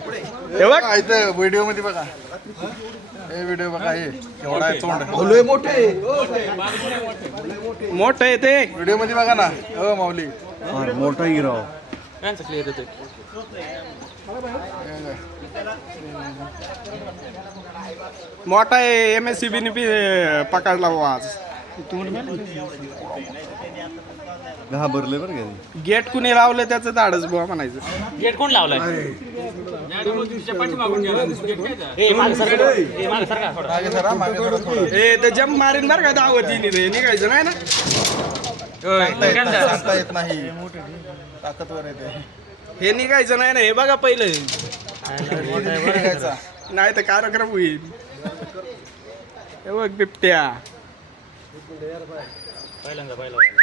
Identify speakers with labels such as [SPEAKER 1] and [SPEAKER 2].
[SPEAKER 1] हे बघा
[SPEAKER 2] येत व्हिडिओ मध्ये बघा हे व्हिडिओ बघा हे
[SPEAKER 1] मोठे मोठ आहे ते
[SPEAKER 2] व्हिडिओ मध्ये बघा ना माऊली
[SPEAKER 3] गिराव
[SPEAKER 1] मोठा आहे एम एस बी ने पकाळ आज तू
[SPEAKER 3] घाबरले का
[SPEAKER 1] गेट कुणी लावलं त्याचं आडच बुवा म्हणायचं हे जम मारेन बर का रे निघायचं नाही
[SPEAKER 2] ना
[SPEAKER 1] हे निघायचं नाही ना हे बघा पहिलं नाही तर कार्यक्रम होईल बिबट्या Bailando, bailanga.